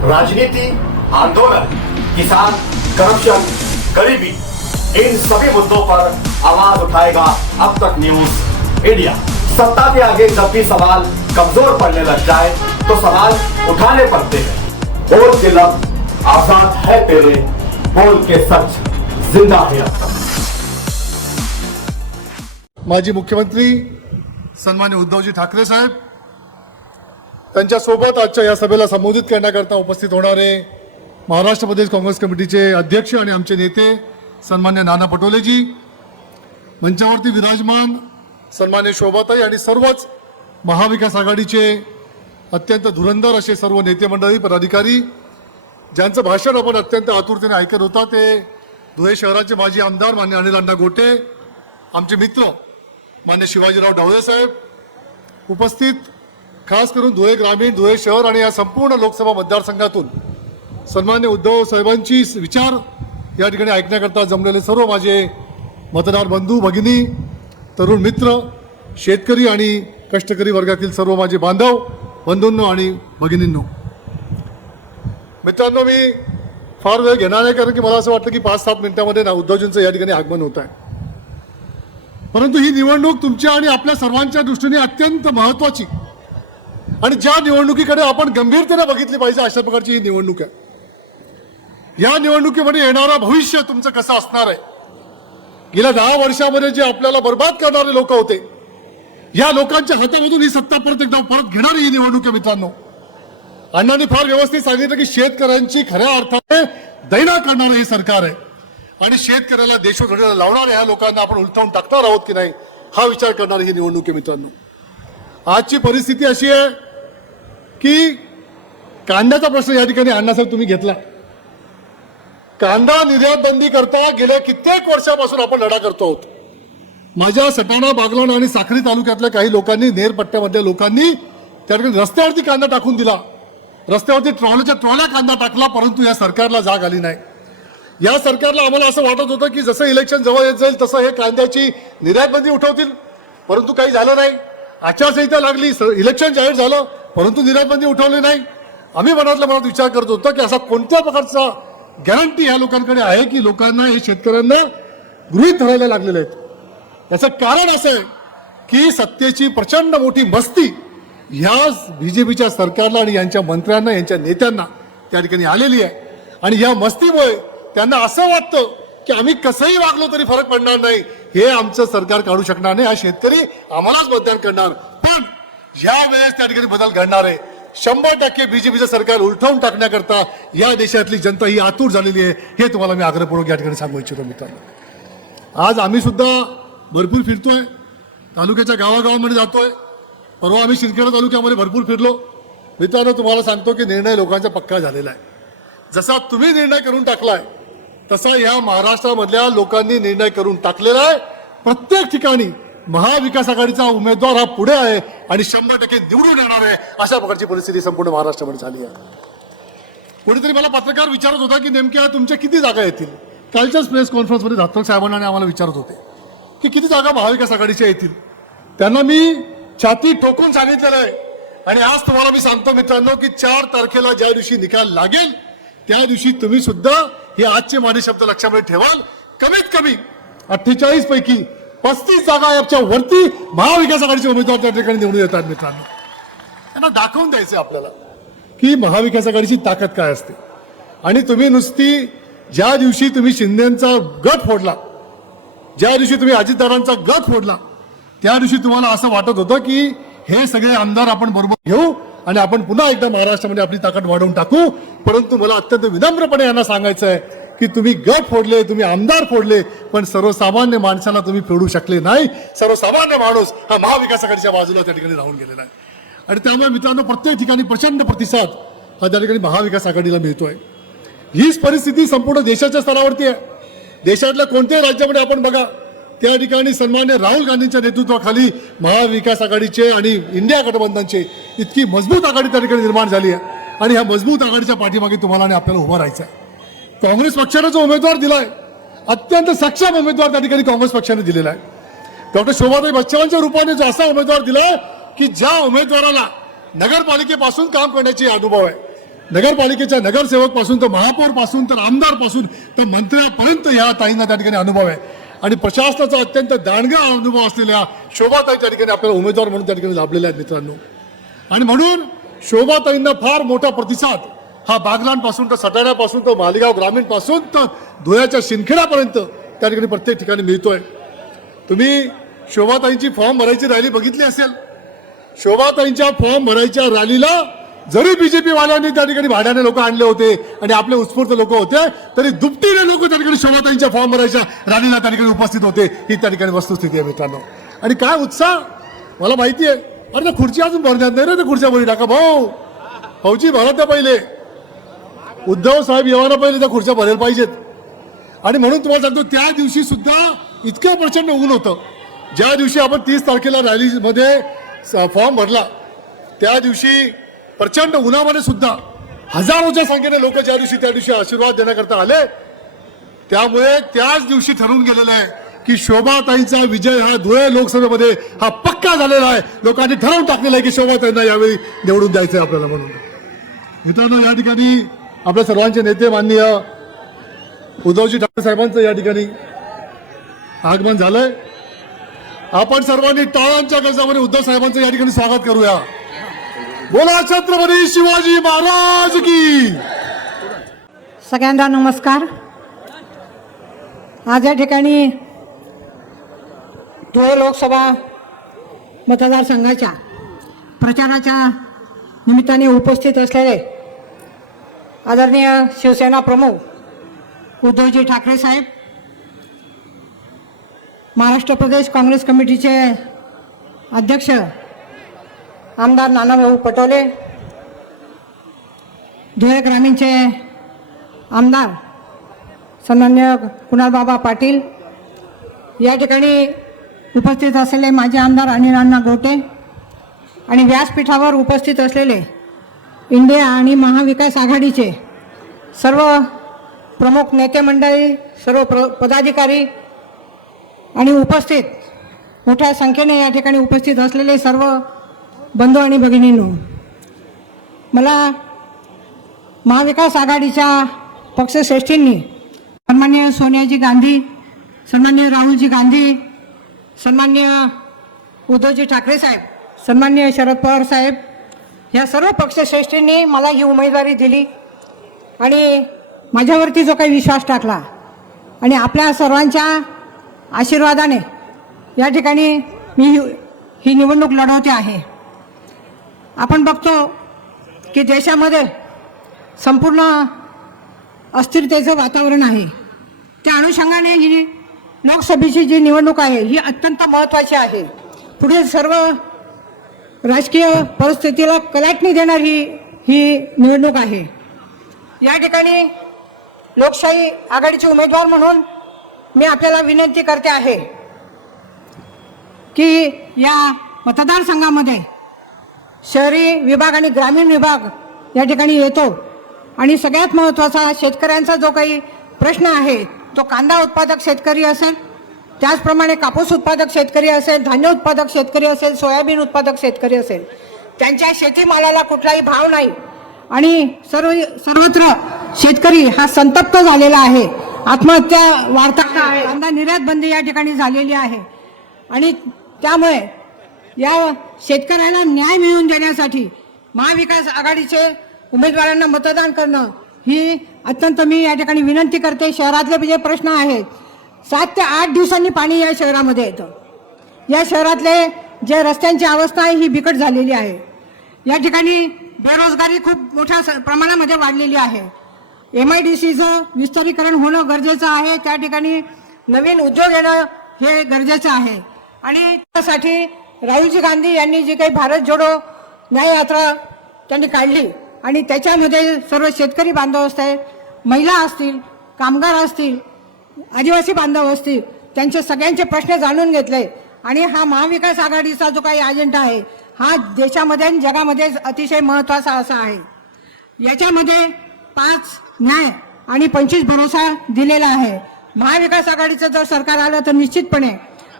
राजनीति, आंदोलन, किसान, करप्शन, गरीबी, इन सभी मुद्दों पर आवाज़ उठाएगा अब तक न्यूज़ इंडिया। सत्ता के आगे जब भी सवाल कमज़ोर पड़ने लग जाए तो सवाल उठाने पड़ते हैं। बोल के लब आज़ाद है तेरे, बोल के सच, ज़िंदा है अब तक। माजी मुख्यमंत्री, सन्मान्य उद्धवजी ठाकरे साहेब त्यांच्यासोबत आजच्या या सभेला संबोधित करण्याकरता उपस्थित होणारे महाराष्ट्र प्रदेश काँग्रेस कमिटीचे अध्यक्ष आणि आमचे नेते सन्मान्य नाना पटोलेजी मंचावरती विराजमान सन्मान्य शोभाताई आणि सर्वच महाविकास आघाडीचे अत्यंत धुरंधर असे सर्व नेते मंडळी पदाधिकारी ज्यांचं भाषण आपण अत्यंत आतुरतेने ऐकत होता ते धुळे शहराचे माजी आमदार मान्य अनिल अण्णा गोटे आमचे मित्र मान्य शिवाजीराव ढवळे साहेब उपस्थित खास करून धुळे ग्रामीण धुळे शहर आणि या संपूर्ण लोकसभा मतदारसंघातून सन्मान्य उद्धव साहेबांची विचार या ठिकाणी ऐकण्याकरता जमलेले सर्व माझे मतदार बंधू भगिनी तरुण मित्र शेतकरी आणि कष्टकरी वर्गातील सर्व माझे बांधव बंधूंनो आणि भगिनींनो. मित्रांनो मी फार वेळ घेणार नाही कारण की मला असं वाटतं की पाच सात मिनिटामध्ये ना उद्धवजींचं या ठिकाणी आगमन होत आहे. परंतु ही निवडणूक तुमच्या आणि आपल्या सर्वांच्या दृष्टीने अत्यंत महत्वाची आणि ज्या निवडणुकीकडे आपण गंभीरतेने बघितली पाहिजे अशा प्रकारची ही निवडणूक आहे. या निवडणुकीमध्ये येणारं भविष्य तुमचं कसं असणार आहे? गेल्या दहा वर्षामध्ये जे आपल्याला बर्बाद करणारे लोक होते या लोकांच्या हातामधून ही सत्ता परत एकदा परत घेणारी ही निवडणूक आहे मित्रांनो. अण्णांनी फार व्यवस्थित सांगितलं की शेतकऱ्यांची खऱ्या अर्थाने दैना करणारं हे सरकार आहे. आणि शेतकऱ्याला देशोधडीला लावणाऱ्या ह्या लोकांना आपण उलथवून टाकणार आहोत की नाही हा विचार करणारी ही निवडणूक आहे मित्रांनो. आजची परिस्थिती अशी आहे की कांद्याचा प्रश्न या ठिकाणी अण्णासाहेब तुम्ही घेतला. कांदा निर्यात बंदी करता गेल्या कित्येक वर्षापासून आपण लढा करतो आहोत. माझ्या सटाणा बागलाण आणि साखरी तालुक्यातल्या काही लोकांनी नेर पट्ट्यामधल्या लोकांनी त्या ठिकाणी रस्त्यावरती कांदा टाकून दिला. रस्त्यावरती ट्रॉलीच्या ट्रॉल्या कांदा टाकला परंतु या सरकारला जाग आली नाही. या सरकारला आम्हाला असं वाटत होतं की जसं इलेक्शन जवळ येत जाईल तसं हे कांद्याची निर्यात बंदी उठवतील. परंतु काही झालं नाही. आचारसंहिता लागली स- इलेक्शन जाहीर झालं. परंतु निर्यातबंदी उठवली नाही. आम्ही मनातल्या मनात विचार करत होतो की असा कोणत्या प्रकारचा गॅरंटी ह्या लोकांकडे आहे की लोकांना हे शेतकऱ्यांना गृहीत धरायला लागलेले आहेत? याचं कारण असं आहे की सत्तेची प्रचंड मोठी मस्ती ह्या बीजेपीच्या सरकारला आणि यांच्या मंत्र्यांना यांच्या नेत्यांना त्या ठिकाणी आलेली आहे. आणि या मस्तीमुळे त्यांना असं वाटतं की आम्ही कसंही वागलो तरी फरक पडणार नाही. हे आमचं सरकार काढू शकणार नाही. हा शेतकरी आम्हालाच मतदान करणार. ह्या वेळेस त्या ठिकाणी बदल घडणार आहे. शंभर टक्के बीजेपीचं सरकार उलटवून टाकण्याकरता या देशातली जनता ही आतूर झालेली आहे हे तुम्हाला मी आग्रहपूर्वक या ठिकाणी सांगू इच्छितो मित्रांनो. आज आम्ही सुद्धा भरपूर फिरतोय तालुक्याच्या गावागावामध्ये जातोय. परवा आम्ही शिंदखेडा तालुक्यामध्ये भरपूर फिरलो. मित्रांनो तुम्हाला सांगतो की निर्णय लोकांचा पक्का झालेला आहे. जसा तुम्ही निर्णय करून टाकलाय तसा या महाराष्ट्रामधल्या लोकांनी निर्णय करून टाकलेला आहे. प्रत्येक ठिकाणी महाविकास आघाडीचा उमेदवार हा पुढे आहे आणि शंभर टक्के निवडून येणार आहे अशा प्रकारची परिस्थिती संपूर्ण महाराष्ट्रामध्ये झाली आहे. कोणीतरी मला पत्रकार विचारत होता की नेमक्या तुमच्या किती जागा येतील? कालच्याच प्रेस कॉन्फरन्समध्ये धात्रक साहेबांना आम्हाला विचारत होते की किती जागा महाविकास आघाडीच्या येतील? त्यांना मी छाती ठोकून सांगितलेलं आहे. आणि आज तुम्हाला मी सांगतो मित्रांनो की चार तारखेला ज्या दिवशी निकाल लागेल त्या दिवशी तुम्ही सुद्धा हे आजचे माझे शब्द लक्षामध्ये ठेवाल. कमीत कमी अठ्ठेचाळीस पैकी पस्तीस जागा याच्या वरती महाविकास आघाडीचे उमेदवार त्या ठिकाणी निवडून येतात मित्रांनो. त्यांना दाखवून द्यायचं आपल्याला की महाविकास आघाडीची ताकद काय असते. आणि तुम्ही नुसती ज्या दिवशी तुम्ही शिंदेचा गट फोडला ज्या दिवशी तुम्ही अजितदारांचा गट फोडला त्या दिवशी तुम्हाला असं वाटत होतं की हे सगळे आमदार आपण बरोबर घेऊ आणि आपण पुन्हा एकदा महाराष्ट्रामध्ये आपली ताकद वाढवून टाकू. परंतु मला अत्यंत विनम्रपणे यांना सांगायचं आहे की तुम्ही गट फोडले तुम्ही आमदार फोडले पण सर्वसामान्य माणसाला तुम्ही फेडू शकले नाही. सर्वसामान्य माणूस हा महाविकास आघाडीच्या बाजूला त्या ठिकाणी राहून गेलेला आहे. आणि त्यामुळे मित्रांनो प्रत्येक ठिकाणी प्रचंड प्रतिसाद हा त्या ठिकाणी महाविकास आघाडीला मिळतोय. हीच परिस्थिती संपूर्ण देशाच्या स्तरावरती आहे. देशातल्या कोणत्याही राज्यामध्ये आपण बघा त्या ठिकाणी सन्मान्य राहुल गांधींच्या नेतृत्वाखाली महाविकास आघाडीचे आणि इंडिया गठबंधनचे इतकी मजबूत आघाडी त्या ठिकाणी निर्माण झाली आहे. आणि ह्या मजबूत आघाडीच्या पाठीमागे तुम्हाला आणि आपल्याला उभं राहायचं आहे. काँग्रेस पक्षाने जो उमेदवार दिलाय अत्यंत सक्षम उमेदवार त्या ठिकाणी काँग्रेस पक्षाने दिलेला आहे. डॉक्टर शोभाताई बच्चवांच्या रूपाने जो असा उमेदवार दिलाय की ज्या उमेदवाराला नगरपालिकेपासून काम करण्याची अनुभव आहे. नगरपालिकेच्या नगरसेवकपासून तर महापौरपासून तर आमदारपासून तर मंत्र्यापर्यंत ह्या ताईंना त्या ठिकाणी अनुभव आहे. आणि प्रशासनाचा अत्यंत दांडगा अनुभव असलेल्या शोभाताई त्या ठिकाणी आपल्याला उमेदवार म्हणून त्या ठिकाणी लाभलेल्या आहेत मित्रांनो. आणि म्हणून शोभाताईंना फार मोठा प्रतिसाद हा बागलांपासून तर सटाण्यापासून तर मालेगाव ग्रामीणपासून तर धुळ्याच्या शिंदखेडापर्यंत त्या ठिकाणी प्रत्येक ठिकाणी मिळतोय. तुम्ही शोभाताईंची फॉर्म भरायची रॅली बघितली असेल. शोभाताईंच्या फॉर्म भरायच्या रॅलीला जरी बीजेपी वाल्यांनी त्या ठिकाणी भाड्याने लोक आणले होते आणि आपले उत्स्फूर्त लोक होते तरी दुपटीने लोक त्या ठिकाणी शोभाताईंच्या फॉर्म भरायच्या रॅलीला त्या ठिकाणी उपस्थित होते. ही त्या ठिकाणी वस्तुस्थिती आहे मित्रांनो. आणि काय उत्साह? मला माहिती आहे. अरे त्या खुर्ची अजून भरण्यात नाही रे त्या खुर्च्या भरी टाका भाऊ. भाऊजी भरत द्या पहिले. उद्धव साहेब येवाना पहिले त्या खुर्च्या भरायला पाहिजेत. आणि म्हणून तुम्हाला सांगतो त्या दिवशी सुद्धा इतकं प्रचंड ऊन होतं. ज्या दिवशी आपण तीस तारखेला रॅलीमध्ये फॉर्म भरला त्या दिवशी प्रचंड उन्हामध्ये सुद्धा हजारोच्या संख्येने लोक ज्या दिवशी त्या दिवशी आशीर्वाद देण्याकरता आले त्यामुळे त्याच दिवशी ठरवून गेलेलं आहे की शोभाताईंचा विजय हा धुळे लोकसभेमध्ये हा पक्का झालेला आहे. लोकांनी ठरवून टाकलेला आहे की शोभाताईंना यावेळी निवडून द्यायचं आहे आपल्याला म्हणून. मित्रांनो या ठिकाणी आपल्या सर्वांचे नेते माननीय उद्धवजी ठाकरे साहेबांचं या ठिकाणी आगमन झालंय. आपण सर्वांनी टाळांच्या गजामध्ये उद्धव साहेबांचं या ठिकाणी स्वागत करूया. बोला छत्रपती शिवाजी महाराज की. सगळ्यांना नमस्कार. आज या ठिकाणी धुळे लोकसभा मतदारसंघाच्या प्रचाराच्या निमित्ताने उपस्थित असलेले आदरणीय शिवसेना प्रमुख उद्धवजी ठाकरे साहेब महाराष्ट्र प्रदेश काँग्रेस कमिटीचे अध्यक्ष आमदार नानाभाऊ पटोले धुळे ग्रामीणचे आमदार सन्मान्य कुणालबाबा पाटील या ठिकाणी उपस्थित असलेले माजी आमदार अनिल गोटे आणि व्यासपीठावर उपस्थित असलेले इंडिया आणि महाविकास आघाडीचे सर्व प्रमुख नेते मंडळी सर्व प्र पदाधिकारी आणि उपस्थित मोठ्या संख्येने या ठिकाणी उपस्थित असलेले सर्व बंधू आणि भगिनींनो मला महाविकास आघाडीच्या पक्षश्रेष्ठींनी सन्मान्य सोनियाजी गांधी सन्मान्य राहुलजी गांधी सन्मान्य उद्धवजी ठाकरे साहेब सन्मान्य शरद पवार साहेब ह्या सर्व पक्षश्रेष्ठींनी मला ही उमेदवारी दिली आणि माझ्यावरती जो काही विश्वास टाकला आणि आपल्या सर्वांच्या आशीर्वादाने या ठिकाणी मी ही निवडणूक लढवते आहे. आपण बघतो की देशामध्ये संपूर्ण अस्थिरतेचं वातावरण आहे. त्या अनुषंगाने ही लोकसभेची जी निवडणूक आहे ही अत्यंत महत्त्वाची आहे. पुढील सर्व राजकीय परिस्थितीला कलाटणी देणारी ही निवडणूक आहे. या ठिकाणी लोकशाही आघाडीचे उमेदवार म्हणून मी आपल्याला विनंती करते आहे की या मतदारसंघामध्ये शहरी विभाग आणि ग्रामीण विभाग या ठिकाणी येतो. आणि सगळ्यात महत्त्वाचा शेतकऱ्यांचा जो काही प्रश्न आहे तो कांदा उत्पादक शेतकरी असेल त्याचप्रमाणे कापूस उत्पादक शेतकरी असेल धान्य उत्पादक शेतकरी असेल सोयाबीन उत्पादक शेतकरी असेल त्यांच्या शेतीमालाला कुठलाही भाव नाही. आणि सर्व सर्वत्र शेतकरी हा संतप्त झालेला आहे. आत्महत्या वाढता आहे. कांदा निर्यात बंदी या ठिकाणी झालेली आहे. आणि त्यामुळे या शेतकऱ्याला न्याय मिळवून देण्यासाठी महाविकास आघाडीचे उमेदवारांना मतदान करणं ही अत्यंत मी या ठिकाणी विनंती करते. शहरातले जे प्रश्न आहेत सात ते आठ दिवसांनी पाणी या शहरामध्ये येतं. या शहरातले जे रस्त्यांची अवस्था आहे ही बिकट झालेली आहे. या ठिकाणी बेरोजगारी खूप मोठ्या स- प्रमाणामध्ये वाढलेली आहे. एम आय डी सीचं विस्तारीकरण होणं गरजेचं आहे. त्या ठिकाणी नवीन उद्योग येणं हे गरजेचं आहे. आणि त्यासाठी राहुलजी गांधी यांनी जी काही भारत जोडो न्याय यात्रा त्यांनी काढली आणि त्याच्यामध्ये सर्व शेतकरी बांधव असतील महिला असतील कामगार असतील आदिवासी बांधव असतील त्यांचे सगळ्यांचे प्रश्न जाणून घेतले. आणि हा महाविकास आघाडीचा जो काही अजेंडा आहे हा देशामध्ये आणि जगामध्ये अतिशय महत्त्वाचा असा आहे. याच्यामध्ये पाच न्याय आणि पंचवीस भरोसा दिलेला आहे. महाविकास आघाडीचं जर सरकार आलं तर निश्चितपणे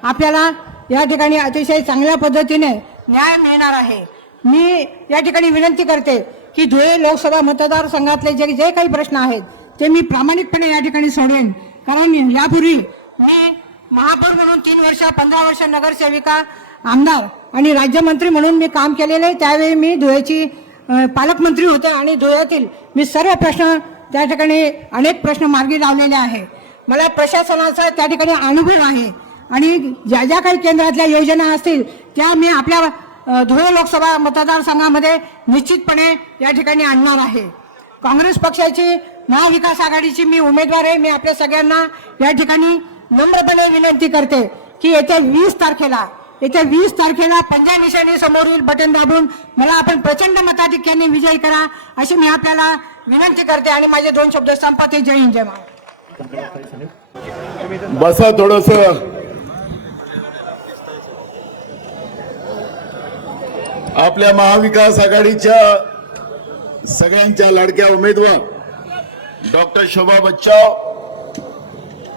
आपल्याला या ठिकाणी अतिशय चांगल्या पद्धतीने न्याय मिळणार आहे. मी या ठिकाणी विनंती करते की धुळे लोकसभा मतदारसंघातले जे जे काही प्रश्न आहेत ते मी प्रामाणिकपणे या ठिकाणी सोडवेन. कारण यापूर्वी मी महापौर म्हणून तीन वर्ष पंधरा वर्ष नगरसेविका आमदार आणि राज्यमंत्री म्हणून मी काम केलेलं आहे. त्यावेळी मी धुळ्याची पालकमंत्री होते आणि धुळ्यातील मी सर्व प्रश्न त्या ठिकाणी अनेक प्रश्न मार्गी लावलेले आहे मला प्रशासनाचा त्या ठिकाणी अनुभव आहे आणि ज्या ज्या काही केंद्रातल्या योजना असतील त्या मी आपल्या धुळे लोकसभा मतदारसंघामध्ये निश्चितपणे या ठिकाणी आणणार आहे काँग्रेस पक्षाची महाविकास आघाडीची मी उमेदवार आहे. मी आपल्या सगळ्यांना या ठिकाणी नम्रपणे विनंती करते की येत्या वीस तारखेला येत्या वीस तारखेला पंजा निशाणी समोरील बटन दाबून. मला आपण प्रचंड मताधिक्याने विजयी करा अशी मी आपल्याला विनंती करते आणि माझे दोन शब्द संपते जय हिंद जय महाराष्ट्र. बसा थोडस. आपल्या महाविकास आघाडीच्या सगळ्यांच्या लाडक्या उमेदवार. डॉक्टर शोभा बच्चाव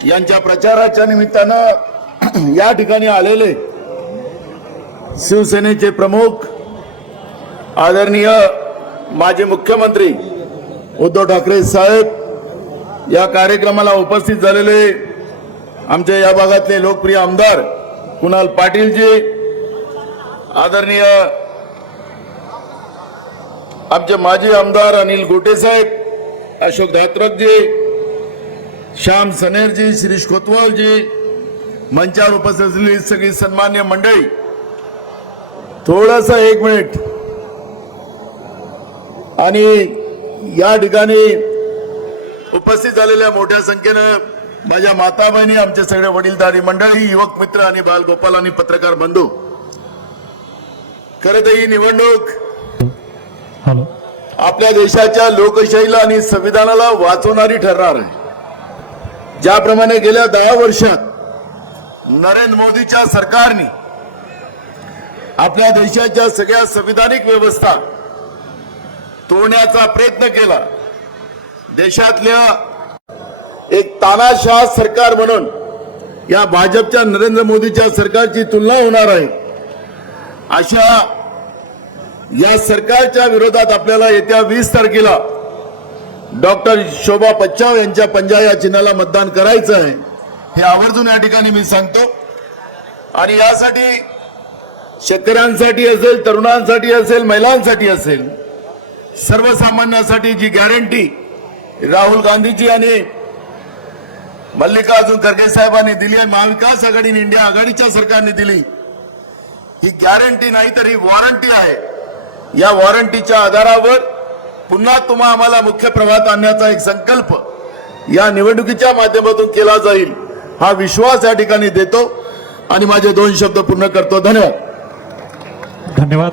यांच्या प्रचाराच्या निमित्तानं या ठिकाणी आलेले शिवसेनेचे प्रमुख आदरणीय माजी मुख्यमंत्री उद्धव ठाकरे साहेब या कार्यक्रमाला उपस्थित झालेले आमच्या या भागातले लोकप्रिय आमदार कुणाल पाटीलजी आदरणीय आमचे माजी आमदार अनिल गोटे साहेब अशोक धात्रकजी श्याम सनेरजी शिरीष कोतवालजी मंचावर उपस्थित असलेली सगळी सन्मान्य मंडळी थोडासा एक मिनिट. आणि या ठिकाणी उपस्थित झालेल्या मोठ्या संख्येनं माझ्या माता बहिणी आमचे सगळे वडीलधारी मंडळी युवक मित्र आणि बालगोपाल आणि पत्रकार बंधू. खरं तर ही निवडणूक हॅलो. आपल्या देशाच्या लोकशाहीला आणि संविधानाला वाचवणारी ठरणार आहे. ज्याप्रमाणे गेल्या दहा वर्षात नरेंद्र मोदीच्या सरकारने आपल्या देशाच्या सगळ्या संविधानिक व्यवस्था तोडण्याचा प्रयत्न केला. देशातल्या एक तानाशाह सरकार म्हणून या भाजपच्या नरेंद्र मोदीच्या सरकारची तुलना होणार आहे. अशा या सरकारच्या विरोधात आपल्याला येत्या वीस तारखेला डॉक्टर शोभा पच्चाव यांच्या पंजा या चिन्हाला मतदान करायचं आहे हे आवर्जून या ठिकाणी मी सांगतो. आणि यासाठी शेतकऱ्यांसाठी असेल तरुणांसाठी असेल महिलांसाठी असेल सर्वसामान्यांसाठी जी गॅरंटी राहुल गांधीजी आणि मल्लिकार्जुन खरगे साहेबांनी दिली आहे महाविकास आघाडीने इंडिया आघाडीच्या सरकारने दिली ही गॅरंटी नाही तर ही वॉरंटी आहे. या वॉरंटीच्या आधारावर पुन्हा तुम्हा आम्हाला मुख्य प्रवाहात आणण्याचा एक संकल्प या निवडणुकीच्या माध्यमातून केला जाईल हा विश्वास या ठिकाणी देतो. आणि माझे दोन शब्द पूर्ण करतो. धन्यवाद. धन्यवाद.